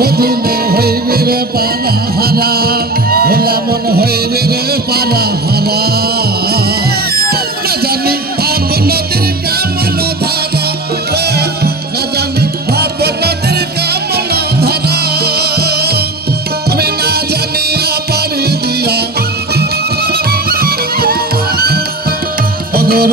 ভজিলে হইবে রে পারা হারা ভোলা মন হইবে রে পারা হারা না জানি ভাব নদীর কেমন ধারা না জানি ভাব নদীর কেমন ধারা আমি না জানিয়া পারি দিয়া অগর